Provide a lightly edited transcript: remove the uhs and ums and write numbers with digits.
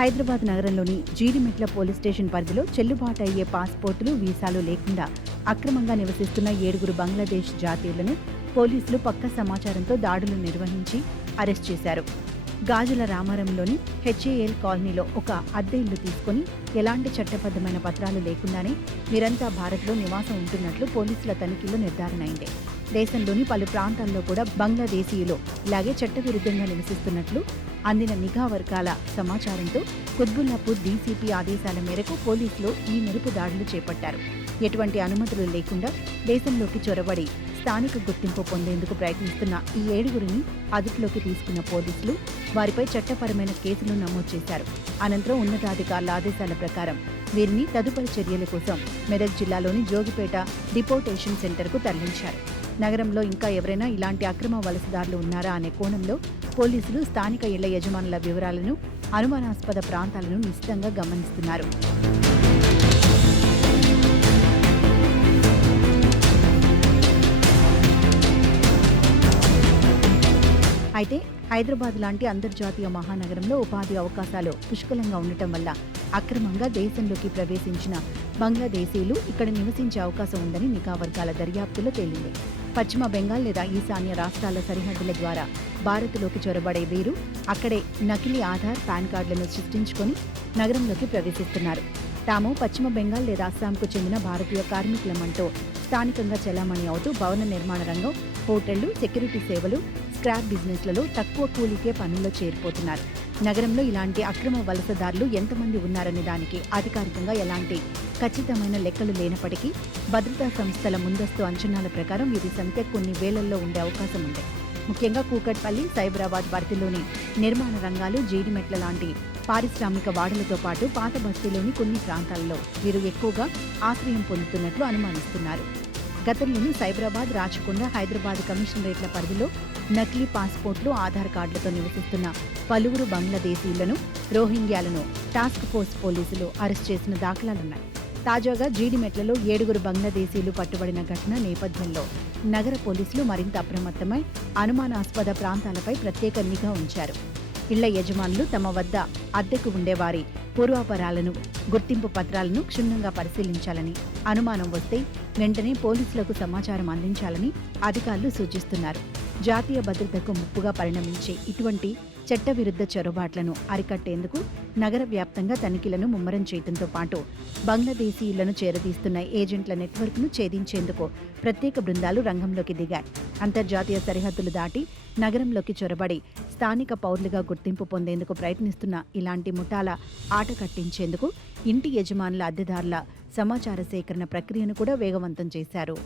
హైదరాబాద్ నగరంలోని Jeedimetla police station పరిధిలో చెల్లుబాటు అయ్యే పాస్పోర్టులు, వీసాలు లేకుండా అక్రమంగా నివసిస్తున్న 7 బంగ్లాదేశ్ జాతీయులను పోలీసులు పక్కా సమాచారంతో దాడులు నిర్వహించి అరెస్ట్ చేశారు. గాజుల రామారంలోని హెచ్ఏఎల్ కాలనీలో ఒక అద్దె ఇల్లు తీసుకుని ఎలాంటి చట్టబద్ధమైన పత్రాలు లేకుండానే వీరంతా భారత్లో నివాసం ఉంటున్నట్లు పోలీసుల తనిఖీల్లో నిర్ధారణ అయింది. దేశంలోని పలు ప్రాంతాల్లో కూడా బంగ్లాదేశీయులు ఇలాగే చట్టవిరుద్ధంగా నివసిస్తున్నట్లు అందిన నిఘా వర్గాల సమాచారంతో కుత్బుల్లాపూర్ డీసీపీ ఆదేశాల మేరకు పోలీసులు ఈ మెరుపు దాడులు చేపట్టారు. ఎటువంటి అనుమతులు లేకుండా దేశంలోకి చొరబడి స్థానిక గుర్తింపు పొందేందుకు ప్రయత్నిస్తున్న ఈ 7 అదుపులోకి తీసుకున్న పోలీసులు వారిపై చట్టపరమైన కేసులు నమోదు చేశారు. అనంతరం ఉన్నతాధికారుల ఆదేశాల ప్రకారం వీరిని తదుపరి చర్యల కోసం మెదక్ జిల్లాలోని జోగిపేట డిపోర్టేషన్ సెంటర్కు తరలించారు. నగరంలో ఇంకా ఎవరైనా ఇలాంటి అక్రమ వలసదారులు ఉన్నారా అనే కోణంలో పోలీసులు స్థానిక ఇళ్ల యజమానుల వివరాలను, అనుమానాస్పద ప్రాంతాలను నిశితంగా గమనిస్తున్నారు. అయితే హైదరాబాద్ లాంటి అంతర్జాతీయ మహానగరంలో ఉపాధి అవకాశాలు పుష్కలంగా ఉండటం వల్ల అక్రమంగా దేశంలోకి ప్రవేశించిన బంగ్లాదేశీయులు ఇక్కడ నివసించే అవకాశం ఉందని నిఘా వర్గాల దర్యాప్తులో తేలింది. పశ్చిమ బెంగాల్ లేదా ఈశాన్య రాష్ట్రాల సరిహద్దుల ద్వారా భారత్లోకి చొరబడే వీరు అక్కడే నకిలీ ఆధార్, పాన్ కార్డులను సృష్టించుకొని నగరంలోకి ప్రవేశిస్తున్నారు. తాము పశ్చిమ బెంగాల్ లేదా అస్సాంకు చెందిన భారతీయ కార్మికులమంటూ స్థానికంగా చెలామణి అవుతూ భవన నిర్మాణ రంగం, హోటళ్లు, సెక్యూరిటీ సేవలు, స్క్రాప్ బిజినెస్లలో తక్కువ కూలీకే పనుల్లో చేరిపోతున్నారు. నగరంలో ఇలాంటి అక్రమ వలసదారులు ఎంతమంది ఉన్నారనే దానికి అధికారికంగా ఎలాంటి ఖచ్చితమైన లెక్కలు లేనప్పటికీ భద్రతా సంస్థల ముందస్తు అంచనాల ప్రకారం వీరి సంఖ్య కొన్ని వేలల్లో ఉండే అవకాశం ఉంది. ముఖ్యంగా కూకట్పల్లి, సైబరాబాద్ పరిధిలోని నిర్మాణ రంగాలు, జీడిమెట్ల లాంటి పారిశ్రామిక వాడలతో పాటు పాత బస్తీలోని కొన్ని ప్రాంతాల్లో వీరు ఎక్కువగా ఆశ్రయం పొందుతున్నట్లు అనుమానిస్తున్నారు. గతంలోనూ సైబరాబాద్, రాచకొండ, హైదరాబాద్ కమిషనరేట్ల పరిధిలో నకిలీ పాస్పోర్ట్లు, ఆధార్ కార్డులతో నివసిస్తున్న పలువురు బంగ్లాదేశీయులను, రోహింగ్యాలను టాస్క్ ఫోర్స్ పోలీసులు అరెస్ట్ చేసిన దాఖలాలున్నాయి. తాజాగా జీడిమెట్లలో 7 బంగ్లాదేశీయులు పట్టుబడిన ఘటన నేపథ్యంలో నగర పోలీసులు మరింత అప్రమత్తమై అనుమానాస్పద ప్రాంతాలపై ప్రత్యేక నిఘా ఉంచారు. ఇళ్ల యజమానులు తమ వద్ద అద్దెకు ఉండేవారి పూర్వాపరాలను, గుర్తింపు పత్రాలను క్షుణ్ణంగా పరిశీలించాలని, అనుమానం వస్తే వెంటనే పోలీసులకు సమాచారం అందించాలని అధికారులు సూచిస్తున్నారు. జాతీయ భద్రతకు ముప్పుగా పరిణమించే ఇటువంటి చట్టవిరుద్ధ చొరబాట్లను అరికట్టేందుకు నగర వ్యాప్తంగా తనిఖీలను ముమ్మరం చేయడంతో పాటు బంగ్లాదేశీయులను చేరదీస్తున్న ఏజెంట్ల నెట్వర్క్ను ఛేదించేందుకు ప్రత్యేక బృందాలు రంగంలోకి దిగాయి. అంతర్జాతీయ సరిహద్దులు దాటి నగరంలోకి చొరబడి స్థానిక పౌరులుగా గుర్తింపు పొందేందుకు ప్రయత్నిస్తున్న ఇలాంటి ముఠాల ఆట కట్టించేందుకు ఇంటి యజమానుల, అద్దెదారుల సమాచార సేకరణ ప్రక్రియను కూడా వేగవంతం చేశారు.